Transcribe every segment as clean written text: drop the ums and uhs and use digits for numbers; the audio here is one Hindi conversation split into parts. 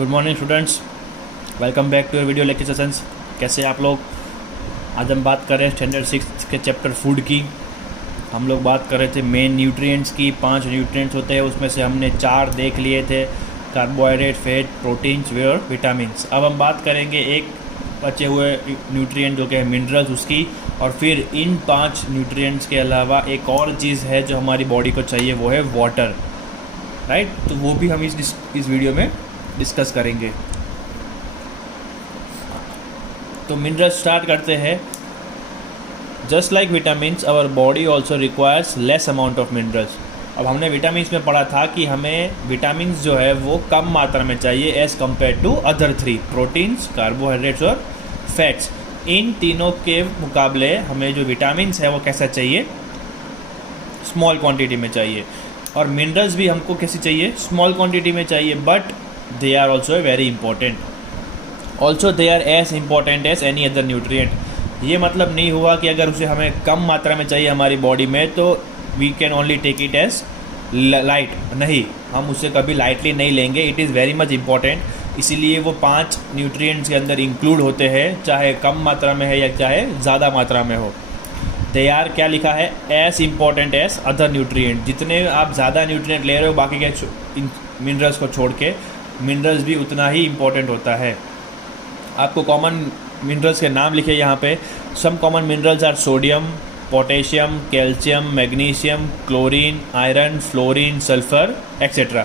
Good morning students, welcome back to your video lecture sessions. कैसे आप लोग? आज हम बात कर रहे हैं स्टैंडर्ड 6 के चैप्टर फूड की। हम लोग बात कर रहे थे मेन न्यूट्रिएंट्स की। 5 न्यूट्रिएंट्स होते हैं, उसमें से हमने 4 देख लिए थे, कार्बोहाइड्रेट, फैट, प्रोटीन्स और विटामिन्स। अब हम बात करेंगे एक बचे हुए न्यूट्रिएंट जो कि है मिनरल्स, उसकी। और फिर इन 5 न्यूट्रिएंट्स के अलावा एक और चीज़ है जो हमारी बॉडी को चाहिए, वो है वाटर, राइट। तो वो भी हम इस वीडियो में डिस्कस करेंगे। तो मिनरल्स स्टार्ट करते हैं। Just like vitamins our body also requires less amount of minerals. अब हमने विटामिन्स में पढ़ा था कि हमें विटामिन्स जो है वो कम मात्रा में चाहिए as compare to other 3 proteins, carbohydrates और फैट्स। इन तीनों के मुकाबले हमें जो विटामिन्स है वो कैसा चाहिए, स्मॉल क्वांटिटी में चाहिए। और मिनरल्स भी हमको कैसी चाहिए, स्मॉल क्वांटिटी में चाहिए, but they are also very important. Also they are as important as any other nutrient. ये मतलब नहीं हुआ कि अगर उसे हमें कम मात्रा में चाहिए हमारी बॉडी में तो we can only take it as light. नहीं, हम उसे कभी लाइटली नहीं लेंगे। It is very much important. इसीलिए वो 5 न्यूट्रिएंट्स के अंदर इंक्लूड होते हैं, चाहे कम मात्रा में है या चाहे ज़्यादा मात्रा में हो। दे आर क्या लिखा है, as important as other nutrient. जितने आप ज़्यादा न्यूट्रिएंट ले रहे हो बाकी के मिनरल्स को छोड़ के, मिनरल्स भी उतना ही इम्पॉर्टेंट होता है। आपको कॉमन मिनरल्स के नाम लिखे यहाँ पे। Some common minerals are sodium, potassium, calcium, magnesium, chlorine, iron, fluorine, sulphur etcetera.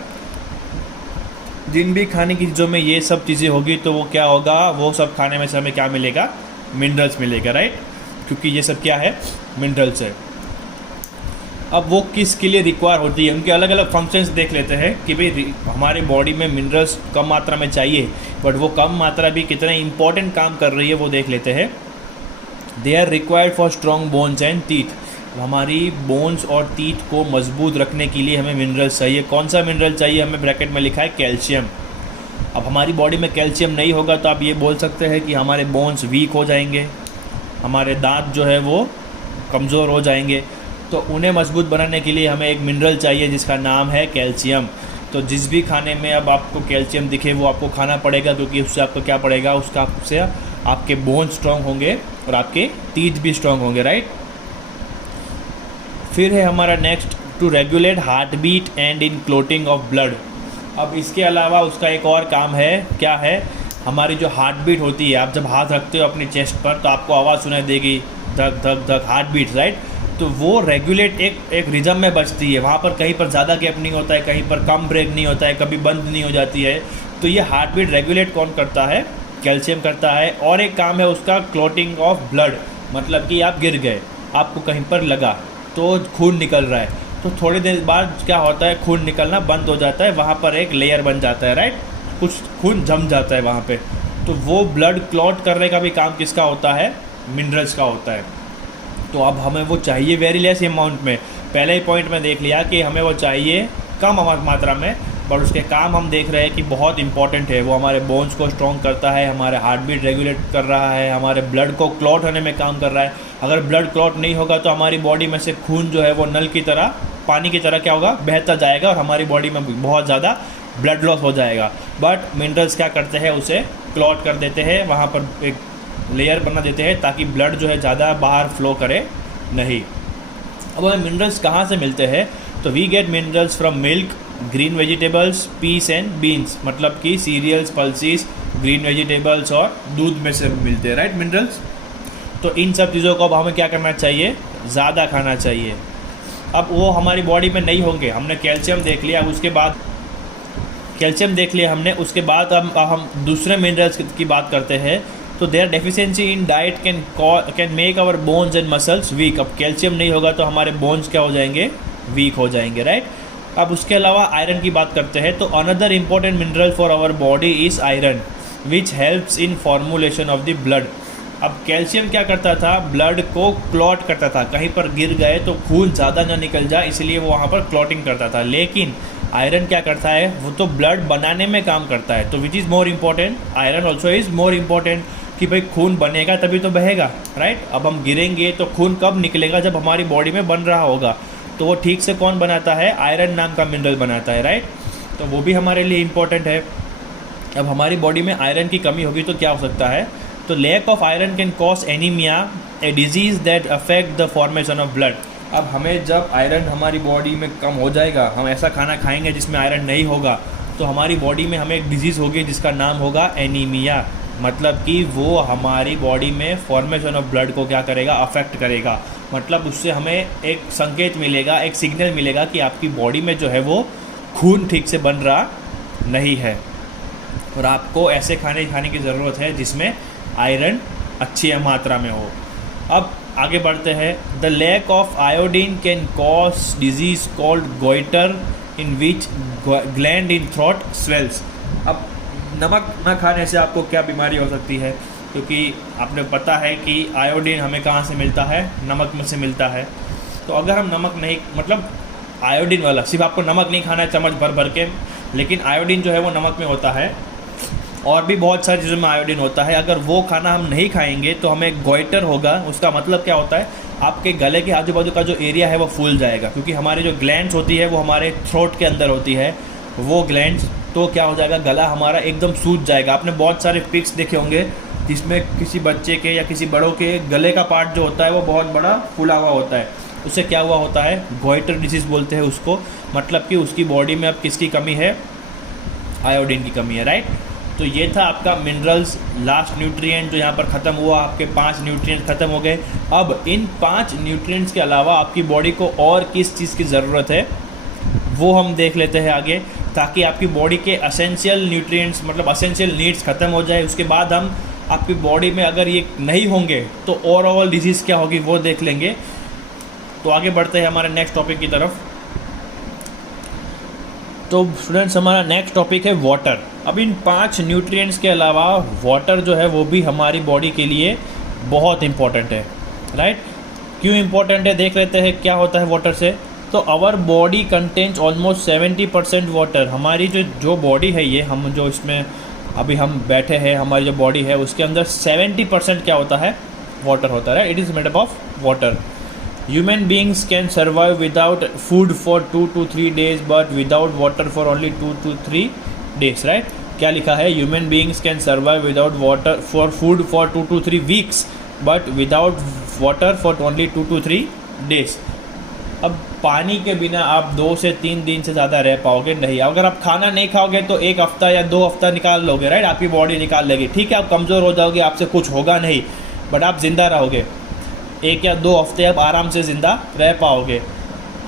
जिन भी खाने की चीज़ों में ये सब चीज़ें होगी तो वो क्या होगा, वो सब खाने में से हमें क्या मिलेगा, मिनरल्स मिलेगा, राइट। क्योंकि ये सब क्या है, मिनरल्स है। अब वो किसके लिए रिक्वायर होती है, उनके अलग अलग फंक्शंस देख लेते हैं कि भाई हमारे बॉडी में मिनरल्स कम मात्रा में चाहिए, बट वो कम मात्रा भी कितने इंपॉर्टेंट काम कर रही है वो देख लेते हैं। They are required for strong bones and teeth. हमारी बोन्स और टीथ को मजबूत रखने के लिए हमें मिनरल्स चाहिए। कौन सा मिनरल चाहिए, हमें ब्रैकेट में लिखा है कैल्शियम। अब हमारी बॉडी में कैल्शियम नहीं होगा तो आप ये बोल सकते हैं कि हमारे बोन्स वीक हो जाएंगे, हमारे दांत जो है वो कमज़ोर हो जाएंगे। तो उन्हें मजबूत बनाने के लिए हमें एक मिनरल चाहिए जिसका नाम है कैल्शियम। तो जिस भी खाने में अब आपको कैल्शियम दिखे वो आपको खाना पड़ेगा, क्योंकि उससे आपको क्या पड़ेगा, उससे आपके बोन स्ट्रॉन्ग होंगे और आपके टीथ भी स्ट्रॉन्ग होंगे, राइट। फिर है हमारा next, to regulate heart beat and in clotting of blood. अब इसके अलावा उसका एक और काम है, क्या है, हमारी जो हार्ट बीट होती है, आप जब हाथ रखते हो अपनी चेस्ट पर तो आपको आवाज़ सुनाई देगी, धक धक धक, हार्ट बीट, राइट। तो वो रेगुलेट एक रिदम में बजती है। वहाँ पर कहीं पर ज़्यादा गैप नहीं होता है, कहीं पर कम ब्रेक नहीं होता है, कभी बंद नहीं हो जाती है। तो ये हार्ट बीट रेगुलेट कौन करता है, कैल्शियम करता है। और एक काम है उसका क्लॉटिंग ऑफ ब्लड, मतलब कि आप गिर गए, आपको कहीं पर लगा तो खून निकल रहा है, तो थोड़ी देर बाद क्या होता है, खून निकलना बंद हो जाता है, वहाँ पर एक लेयर बन जाता है, राइट, कुछ खून जम जाता है वहाँ पे। तो वो ब्लड क्लॉट करने का भी काम किसका होता है, मिनरल्स का होता है। तो अब हमें वो चाहिए वेरी लेस अमाउंट में। पहले ही पॉइंट में देख लिया कि हमें वो चाहिए कम मात्रा में, बट उसके काम हम देख रहे हैं कि बहुत इंपॉर्टेंट है। वो हमारे बोन्स को स्ट्रॉन्ग करता है, हमारे हार्ट बीट रेगुलेट कर रहा है, हमारे ब्लड को क्लॉट होने में काम कर रहा है। अगर ब्लड क्लॉट नहीं होगा तो हमारी बॉडी में से खून जो है वो नल की तरह, पानी की तरह क्या होगा, बहता जाएगा और हमारी बॉडी में बहुत ज़्यादा ब्लड लॉस हो जाएगा। बट मिनरल्स क्या करते हैं, उसे क्लॉट कर देते हैं, वहाँ पर एक लेयर बना देते हैं ताकि ब्लड जो है ज़्यादा बाहर फ्लो करे नहीं। अब हमें मिनरल्स कहाँ से मिलते हैं, तो we get minerals from milk, green vegetables, peas and beans, मतलब कि सीरियल्स, पल्सीज, ग्रीन वेजिटेबल्स और दूध में से मिलते हैं, राइट, मिनरल्स। तो इन सब चीज़ों को अब हमें क्या करना चाहिए, ज़्यादा खाना चाहिए। अब वो हमारी बॉडी में नहीं होंगे। हमने कैल्शियम देख लिया, उसके बाद कैल्शियम देख लिया हमने, उसके बाद हम दूसरे मिनरल्स की बात करते हैं। तो their deficiency in diet can make our bones and muscles weak. अब कैल्शियम नहीं होगा तो हमारे बोन्स क्या हो जाएंगे, वीक हो जाएंगे, राइट। अब उसके अलावा आयरन की बात करते हैं। तो another important mineral for our body is iron which helps in formulation of the blood. अब कैल्शियम क्या करता था, ब्लड को क्लॉट करता था, कहीं पर गिर गए तो खून ज़्यादा ना निकल जाए, इसलिए वो वहाँ पर क्लॉटिंग करता था। लेकिन आयरन क्या करता है, वो तो ब्लड बनाने में काम करता है। तो which is more important, iron also is more important, कि भाई खून बनेगा तभी तो बहेगा, राइट। अब हम गिरेंगे तो खून कब निकलेगा, जब हमारी बॉडी में बन रहा होगा। तो वो ठीक से कौन बनाता है, आयरन नाम का मिनरल बनाता है, राइट। तो वो भी हमारे लिए इम्पॉर्टेंट है। अब हमारी बॉडी में आयरन की कमी होगी तो क्या हो सकता है, तो lack of iron can cause anaemia, a disease that affect the formation of blood. अब हमें जब आयरन हमारी बॉडी में कम हो जाएगा, हम ऐसा खाना खाएंगे जिसमें आयरन नहीं होगा, तो हमारी बॉडी में हमें एक डिजीज़ होगी जिसका नाम होगा एनीमिया। मतलब कि वो हमारी बॉडी में फॉर्मेशन ऑफ ब्लड को क्या करेगा, अफेक्ट करेगा। मतलब उससे हमें एक संकेत मिलेगा, एक सिग्नल मिलेगा कि आपकी बॉडी में जो है वो खून ठीक से बन रहा नहीं है और आपको ऐसे खाने की ज़रूरत है जिसमें आयरन अच्छी मात्रा में हो। अब आगे बढ़ते हैं। The lack of iodine can cause disease called goitre in which gland in throat swells. अब नमक न खाने से आपको क्या बीमारी हो सकती है, क्योंकि आपने पता है कि आयोडीन हमें कहाँ से मिलता है, नमक में से मिलता है। तो अगर हम नमक नहीं, मतलब आयोडीन वाला, सिर्फ आपको नमक नहीं खाना है चम्मच भर भर के, लेकिन आयोडीन जो है वो नमक में होता है और भी बहुत सारी चीज़ों में आयोडीन होता है। अगर वो खाना हम नहीं खाएंगे तो हमें गोइटर होगा। उसका मतलब क्या होता है, आपके गले के आजू बाजू का जो एरिया है वो फूल जाएगा, क्योंकि हमारी जो ग्लैंड्स होती है वो हमारे थ्रोट के अंदर होती है, वो ग्लैंड्स, तो क्या हो जाएगा, गला हमारा एकदम सूज जाएगा। आपने बहुत सारे पिक्स देखे होंगे जिसमें किसी बच्चे के या किसी बड़ों के गले का पार्ट जो होता है वो बहुत बड़ा फूला हुआ होता है। उससे क्या हुआ होता है, गोइटर डिजीज़ बोलते हैं उसको। मतलब कि उसकी बॉडी में अब किसकी कमी है, आयोडीन की कमी है, राइट। तो ये था आपका मिनरल्स, लास्ट न्यूट्रिएंट जो यहाँ पर ख़त्म हुआ। आपके 5 न्यूट्रिएंट्स ख़त्म हो गए। अब इन 5 न्यूट्रिएंट्स के अलावा आपकी बॉडी को और किस चीज़ की ज़रूरत है वो हम देख लेते हैं आगे, ताकि आपकी बॉडी के एसेंशियल न्यूट्रिएंट्स, मतलब एसेंशियल नीड्स ख़त्म हो जाए। उसके बाद हम आपकी बॉडी में अगर ये नहीं होंगे तो ओवरऑल डिजीज़ क्या होगी वो देख लेंगे। तो आगे बढ़ते हैं हमारे नेक्स्ट टॉपिक की तरफ। तो स्टूडेंट्स, हमारा नेक्स्ट टॉपिक है वाटर। अब इन 5 न्यूट्रिएंट्स के अलावा वाटर जो है वो भी हमारी बॉडी के लिए बहुत इम्पॉर्टेंट है, राइट। क्यों इम्पॉर्टेंट है देख लेते हैं क्या होता है वाटर से। तो our body contains almost 70% water. हमारी जो बॉडी है, ये हम जो इसमें अभी हम बैठे हैं, हमारी जो बॉडी है उसके अंदर 70% क्या होता है, वाटर होता है। It is made up of water. Human beings can survive without food for 2 to 3 days, but without water for only 2 to 3 days, right? क्या लिखा है, Human beings can survive without water for food for 2 to 3 weeks, but without water for only 2 to 3 days. अब पानी के बिना आप 2 से 3 दिन से ज़्यादा रह पाओगे नहीं। अगर आप खाना नहीं खाओगे तो 1 हफ्ता या 2 हफ्ता निकाल लोगे, राइट। आपकी बॉडी निकाल लेगी, ठीक है। आप कमज़ोर हो जाओगे, आपसे कुछ होगा नहीं, बट आप ज़िंदा रहोगे। 1 या 2 हफ्ते आप आराम से ज़िंदा रह पाओगे।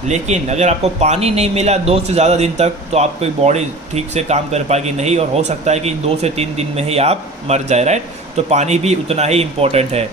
लेकिन अगर आपको पानी नहीं मिला 2 से ज़्यादा दिन तक, तो आपकी बॉडी ठीक से काम कर पाएगी नहीं, और हो सकता है कि 2 से 3 दिन में ही आप मर जाए, राइट। तो पानी भी उतना ही इम्पोर्टेंट है।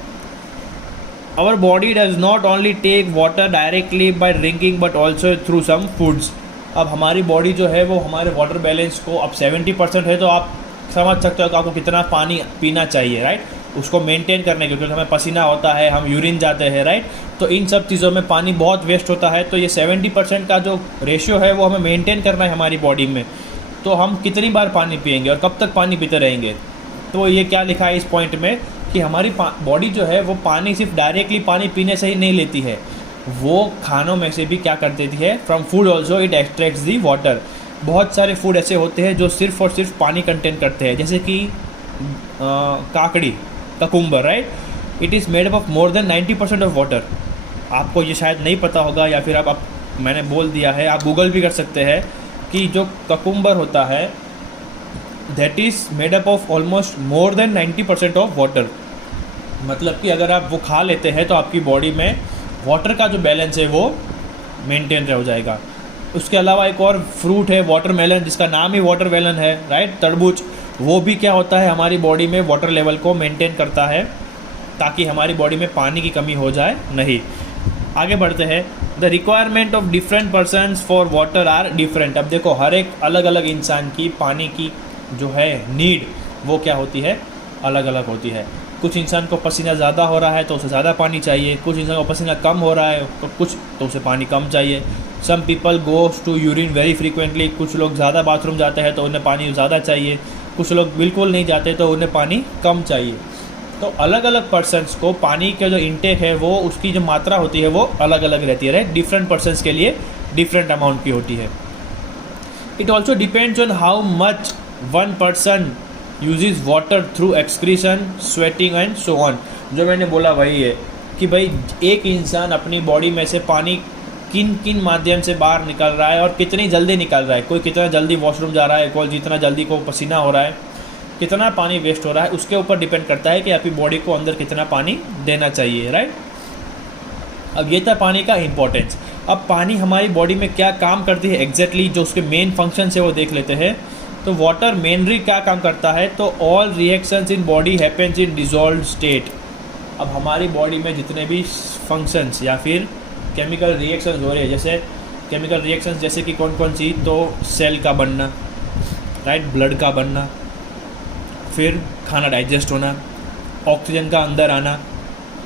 Our body does not only take water directly by drinking but also through some foods. अब हमारी बॉडी जो है वो हमारे वाटर बैलेंस को, अब 70% है तो आप समझ सकते हो कि आपको कितना पानी पीना चाहिए, राइट। उसको मेंटेन करने के, क्योंकि हमें पसीना होता है, हम यूरिन जाते हैं, राइट। तो इन सब चीज़ों में पानी बहुत वेस्ट होता है। तो ये 70% का जो रेशियो है वो हमें मेंटेन करना है हमारी बॉडी में। तो हम कितनी बार पानी पिएंगे और कब तक पानी पीते रहेंगे। तो ये क्या लिखा है इस पॉइंट में कि हमारी बॉडी जो है वो पानी सिर्फ डायरेक्टली पानी पीने से ही नहीं लेती है, वो खानों में से भी क्या कर देती है, from food also it extracts the water. बहुत सारे फूड ऐसे होते हैं जो सिर्फ और सिर्फ पानी कंटेन करते हैं, जैसे कि काकड़ी, cucumber, right. It is made up of more than 90% of water. आपको ये शायद नहीं पता होगा, या फिर आप मैंने बोल दिया है, आप गूगल भी कर सकते हैं कि जो ककुम्बर होता है that is made up of almost more than 90% of water. मतलब कि अगर आप वो खा लेते हैं तो आपकी बॉडी में वाटर का जो बैलेंस है वो मेंटेन हो जाएगा। उसके अलावा एक और फ्रूट है वाटरमेलन, जिसका नाम ही वाटरमेलन है, राइट, तरबूज। वो भी क्या होता है, हमारी बॉडी में वाटर लेवल को मेंटेन करता है ताकि हमारी बॉडी में पानी की कमी हो जाए नहीं। आगे बढ़ते हैं। The requirement of different persons for water are different. अब देखो, हर एक अलग अलग इंसान की पानी की जो है नीड वो क्या होती है, अलग अलग होती है। कुछ इंसान को पसीना ज़्यादा हो रहा है तो उसे ज़्यादा पानी चाहिए, कुछ इंसान को पसीना कम हो रहा है तो कुछ तो उसे पानी कम चाहिए। Some people goes to urine very frequently. कुछ लोग ज़्यादा बाथरूम जाते हैं तो उन्हें पानी ज़्यादा चाहिए, कुछ लोग बिल्कुल नहीं जाते तो उन्हें पानी कम चाहिए। तो अलग अलग पर्सन्स को पानी का जो इंटेक है वो, उसकी जो मात्रा होती है वो अलग अलग रहती है, राइट। डिफरेंट पर्सन्स के लिए डिफरेंट अमाउंट की होती है। It also depends on how much one person uses water through excretion, sweating and so on. जो मैंने बोला वही है कि भाई एक इंसान अपनी बॉडी में से पानी किन किन माध्यम से बाहर निकल रहा है और कितनी जल्दी निकल रहा है। कोई कितना जल्दी वॉशरूम जा रहा है, कोई जितना जल्दी को पसीना हो रहा है, कितना पानी वेस्ट हो रहा है, उसके ऊपर डिपेंड करता है कि आपकी बॉडी को अंदर कितना पानी देना चाहिए, राइट। अब ये था पानी का इम्पोर्टेंस। अब पानी हमारी बॉडी में क्या काम करती है एग्जैक्टली, जो उसके मेन फंक्शन है वो देख लेते हैं। तो वाटर मेनली क्या काम करता है, तो all reactions in body happens in dissolve state. अब हमारी बॉडी में जितने भी फंक्शंस या फिर केमिकल रिएक्शंस हो रहे हैं, जैसे केमिकल रिएक्शंस जैसे कि कौन कौन सी, तो सेल का बनना, राइट, ब्लड का बनना, फिर खाना डाइजेस्ट होना, ऑक्सीजन का अंदर आना,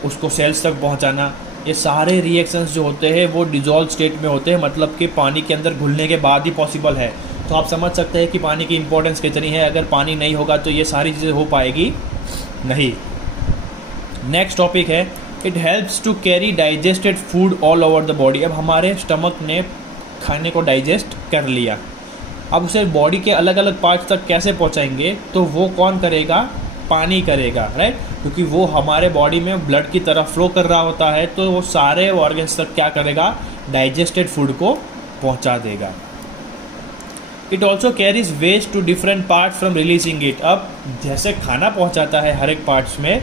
उसको सेल्स तक पहुंचाना, ये सारे रिएक्शंस जो होते हैं वो डिजॉल्व स्टेट में होते हैं, मतलब कि पानी के अंदर घुलने के बाद ही पॉसिबल है। तो आप समझ सकते हैं कि पानी की इंपॉर्टेंस कितनी है। अगर पानी नहीं होगा तो ये सारी चीज़ें हो पाएगी नहीं। नेक्स्ट टॉपिक है, it helps to carry digested food all over the body. अब हमारे स्टमक ने खाने को डाइजेस्ट कर लिया, अब उसे बॉडी के अलग अलग पार्ट्स तक कैसे पहुंचाएंगे, तो वो कौन करेगा, पानी करेगा, राइट, क्योंकि वो हमारे बॉडी में ब्लड की तरफ फ्लो कर रहा होता है, तो वो सारे ऑर्गन्स तक क्या करेगा, डाइजेस्टेड फूड को पहुंचा देगा। It also carries waste to different parts from releasing it. अब जैसे खाना पहुंचाता है हर एक पार्ट्स में,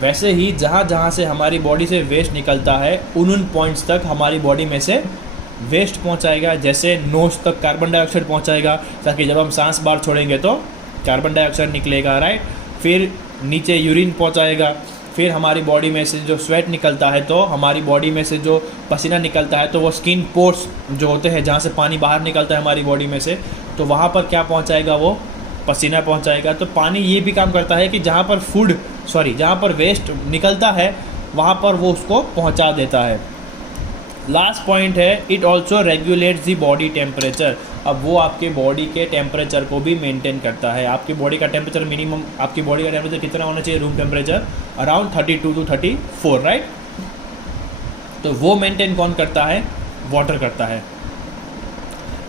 वैसे ही जहाँ जहाँ से हमारी बॉडी से वेस्ट निकलता है उन पॉइंट्स तक हमारी बॉडी में से वेस्ट पहुँचाएगा। जैसे नोज तक कार्बन डाइऑक्साइड पहुँचाएगा, ताकि जब हम सांस बाहर छोड़ेंगे तो कार्बन डाइऑक्साइड निकलेगा, राइट। फिर नीचे यूरिन पहुँचाएगा, फिर हमारी बॉडी में से जो स्वेट निकलता है, तो हमारी बॉडी में से जो पसीना निकलता है, तो वो स्किन पोर्स जो होते हैं जहाँ से पानी बाहर निकलता है हमारी बॉडी में से, तो वहाँ पर क्या पहुँचाएगा, वो पसीना पहुँचाएगा। तो पानी ये भी काम करता है कि जहाँ पर वेस्ट निकलता है वहाँ पर वो उसको पहुँचा देता है। लास्ट पॉइंट है, it also regulates the body temperature. अब वो आपके बॉडी के टेम्परेचर को भी मेंटेन करता है। आपकी बॉडी का टेम्परेचर मिनिमम, आपकी बॉडी का टेम्परेचर कितना होना चाहिए, room temperature around 32 to 34, right. तो वो मेंटेन कौन करता है, वाटर करता है।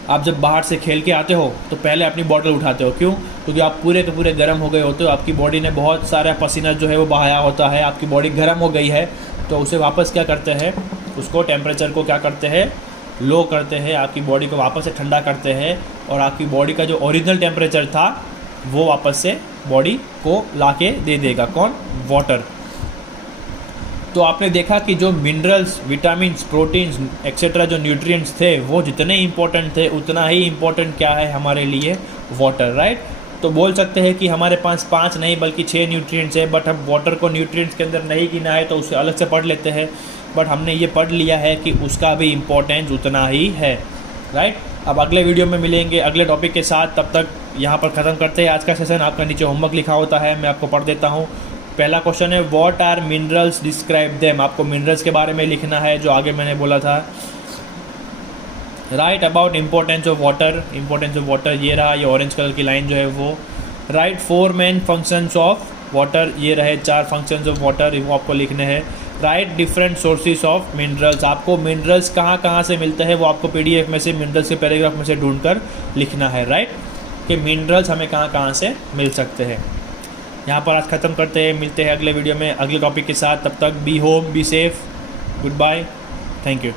आप जब बाहर से खेल के आते हो तो पहले अपनी बॉटल उठाते हो, क्यों, क्योंकि आप पूरे के पूरे गर्म हो गए होते हो, आपकी बॉडी ने बहुत सारा पसीना जो है वो बहाया होता है, आपकी बॉडी गर्म हो गई है, तो उसे वापस क्या करते हैं, उसको टेम्परेचर को क्या करते हैं, लो करते हैं, आपकी बॉडी को वापस से ठंडा करते हैं, और आपकी बॉडी का जो ओरिजिनल टेम्परेचर था वो वापस से बॉडी को लाके दे देगा, कौन, वाटर। तो आपने देखा कि जो मिनरल्स, विटामिन्स, प्रोटीन्स एक्सेट्रा जो न्यूट्रिएंट्स थे वो जितने इंपॉर्टेंट थे, उतना ही इंपॉर्टेंट क्या है हमारे लिए, वाटर, राइट। तो बोल सकते हैं कि हमारे पास 5 नहीं बल्कि 6 न्यूट्रिएंट्स है, बट हम वाटर को न्यूट्रिएंट्स के अंदर नहीं गिना है, तो उसे अलग से पढ़ लेते हैं। बट हमने ये पढ़ लिया है कि उसका भी इम्पोर्टेंस उतना ही है, राइट। अब अगले वीडियो में मिलेंगे अगले टॉपिक के साथ, तब तक यहाँ पर ख़त्म करते हैं आज का सेशन। आपका नीचे होमवर्क लिखा होता है, मैं आपको पढ़ देता हूँ। पहला क्वेश्चन है, what are minerals, describe them. आपको मिनरल्स के बारे में लिखना है, जो आगे मैंने बोला था। Right about importance of water, importance of water ये रहा, ये ऑरेंज कलर की लाइन जो है वो। Right 4 main functions of water, ये रहे 4 फंक्शंस ऑफ वाटर, वो आपको लिखने हैं। Right different sources of minerals, आपको मिनरल्स कहाँ कहाँ से मिलते हैं वो आपको PDF में से मिनरल्स के पैराग्राफ में से ढूंढकर लिखना है, राइट, कि मिनरल्स हमें कहाँ कहाँ से मिल सकते हैं। यहाँ पर आज ख़त्म करते हैं, मिलते हैं अगले वीडियो में अगले टॉपिक के साथ। तब तक be home, be safe, goodbye, thank you.